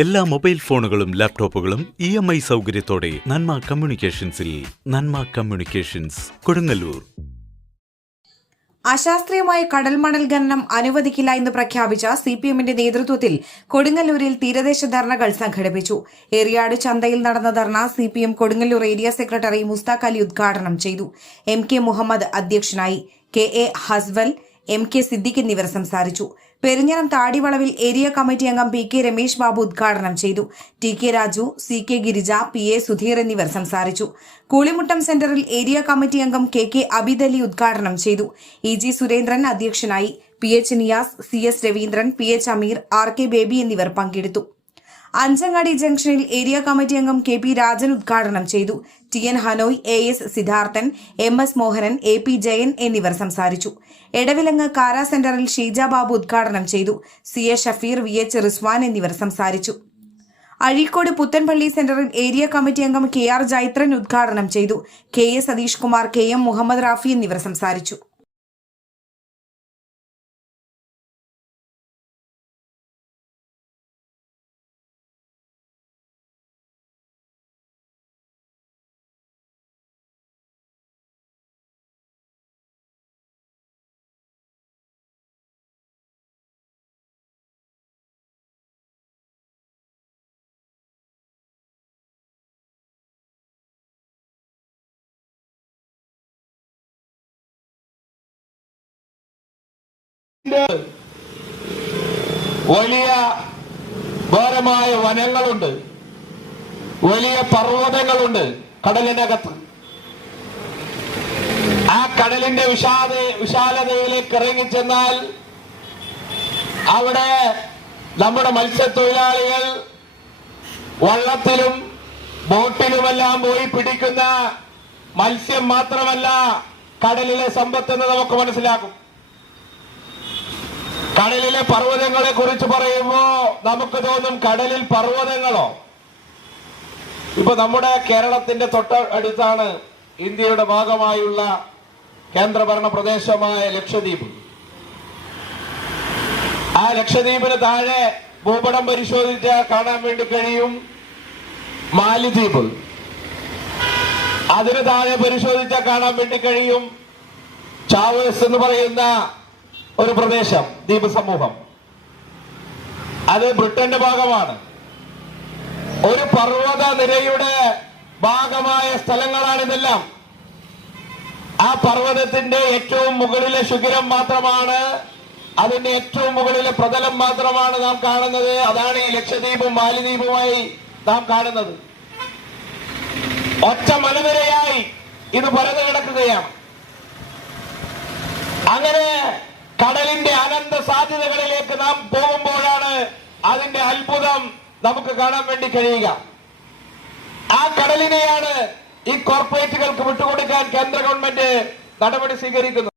എല്ലാ മൊബൈൽ ഫോണുകളും ലാപ്ടോപ്പുകളും ഇ എം ഐ സൗകര്യത്തോടെ നന്മ കമ്മ്യൂണിക്കേഷൻസിൽ നന്മ കമ്മ്യൂണിക്കേഷൻസ് കൊടുങ്ങല്ലൂർ. അശാസ്ത്രീയമായ കടൽ മണൽ ഖനനം അനുവദിക്കില്ല എന്ന് പ്രഖ്യാപിച്ച സി പി എമ്മിന്റെ നേതൃത്വത്തിൽ കൊടുങ്ങല്ലൂരിൽ തീരദേശ ധർണകൾ സംഘടിപ്പിച്ചു. ഏറിയാട് ചന്തയിൽ നടന്ന dharna C P M Kodungallur area secretary Mustaq Ali ഉദ്ഘാടനം ചെയ്തു. എം കെ മുഹമ്മദ് അധ്യക്ഷനായി K A Haswal M K Siddique എന്നിവർ സംസാരിച്ചു. പെരിഞ്ഞനം താടിവളവിൽ ഏരിയ കമ്മിറ്റി അംഗം പി കെ രമേശ് ബാബു ഉദ്ഘാടനം ചെയ്തു. T K Raju C K Girija P A Sudheer എന്നിവർ സംസാരിച്ചു. കൂളിമുട്ടം സെന്ററിൽ ഏരിയ കമ്മിറ്റി അംഗം കെ കെ അബിദ് അലി ഉദ്ഘാടനം ചെയ്തു. ഇ ജി സുരേന്ദ്രൻ അധ്യക്ഷനായി. P H Niyas C S Raveendran P H Ameer R K Baby എന്നിവർ പങ്കെടുത്തു. അഞ്ചങ്ങാടി ജംഗ്ഷനിൽ ഏരിയ കമ്മിറ്റി അംഗം കെ പി രാജൻ ഉദ്ഘാടനം ചെയ്തു. T N Hanoi A S Siddharthan M S Mohanan A P Jayan എന്നിവർ സംസാരിച്ചു. എടവിലങ്ങ് കാരാ സെന്ററിൽ ഷീജ ബാബു ഉദ്ഘാടനം ചെയ്തു. C A Shafeer V H Rizwan എന്നിവർ സംസാരിച്ചു. അഴീക്കോട് പുത്തൻപള്ളി സെന്ററിൽ ഏരിയ കമ്മിറ്റി അംഗം കെ ആർ ജൈത്രൻ ഉദ്ഘാടനം ചെയ്തു. K S Satheesh Kumar K M Muhammad Rafi എന്നിവർ സംസാരിച്ചു. വലിയ ഘോരമായ വനങ്ങളുണ്ട്. വലിയ പർവതങ്ങളുണ്ട് കടലിനകത്ത്. ആ കടലിന്റെ വിഷാദ വിശാലതയിലേക്ക് ഇറങ്ങിച്ചെന്നാൽ അവിടെ നമ്മുടെ മത്സ്യത്തൊഴിലാളികൾ വള്ളത്തിലും ബോട്ടിലുമെല്ലാം പോയി പിടിക്കുന്ന മത്സ്യം മാത്രമല്ല കടലിലെ സമ്പത്തെന്ന് നമുക്ക് മനസ്സിലാക്കും. കടലിലെ പർവതങ്ങളെ കുറിച്ച് പറയുമ്പോ നമുക്ക് തോന്നും കടലിൽ പർവതങ്ങളോ? ഇപ്പൊ നമ്മുടെ കേരളത്തിന്റെ തൊട്ട അടുത്താണ് ഇന്ത്യയുടെ ഭാഗമായുള്ള കേന്ദ്രഭരണ പ്രദേശമായ ലക്ഷദ്വീപ്. ആ ലക്ഷദ്വീപിന് താഴെ ഭൂപടം പരിശോധിച്ചാൽ കാണാൻ വേണ്ടി കഴിയും മാലിദ്വീപ്. അതിന് താഴെ പരിശോധിച്ചാൽ കാണാൻ വേണ്ടി കഴിയും ചാവേസ് എന്ന് പറയുന്ന ഒരു പ്രദേശം ദ്വീപ് സമൂഹം അത് ബ്രിട്ടന്റെ ഭാഗമാണ്. ഒരു പർവത നിരയുടെ ഭാഗമായ സ്ഥലങ്ങളാണിതെല്ലാം. ആ പർവതത്തിന്റെ ഏറ്റവും മുകളിലെ ശുഖിരം മാത്രമാണ് അതിന്റെ ഏറ്റവും മുകളിലെ പ്രതലം മാത്രമാണ് നാം കാണുന്നത്. അതാണ് ഈ ലക്ഷദ്വീപും മാലിദ്വീപുമായി നാം കാണുന്നത്. ഒറ്റ മലനിരയായി ഇത് പരന്നു കിടക്കുകയാണ് അങ്ങനെ കടലിന്റെ അനന്ത സാധ്യതകളിലേക്ക് നാം പോകുമ്പോഴാണ് അതിന്റെ അത്ഭുതം നമുക്ക് കാണാൻ വേണ്ടി കഴിയുക. ആ കടലിനെയാണ് ഈ കോർപ്പറേറ്റുകൾക്ക് വിട്ടുകൊടുക്കാൻ കേന്ദ്ര ഗവൺമെന്റ് നടപടി സ്വീകരിക്കുന്നത്.